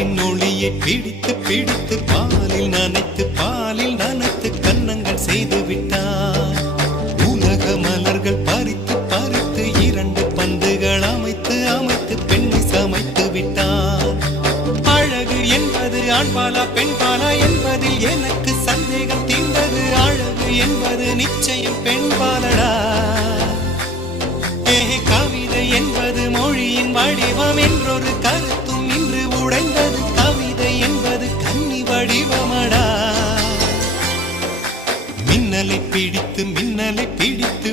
நிலவின் ஒளியை பிடித்து பிடித்து பாலில் நனைத்து கன்னங்கள் செய்து விட்டார். உலக மலர்கள் பறித்து பறித்து 2 பந்துகள் அமைத்து அமைத்து பெண்ணை சமைத்து விட்டார். அழகு என்பது ஆண்பாலா பெண்பாலா என்பதில் எனக்கு சந்தேகம் தீர்ந்தது. அழகு என்பது நிச்சயம் பெண்பாலடா. கவிதை என்பது மொழியின் வடிவம் என்றொரு கருத்தும் இன்று உடைந்தது. கவிதை என்பது கன்னி வடிவமடா. மின்னலை பிடித்து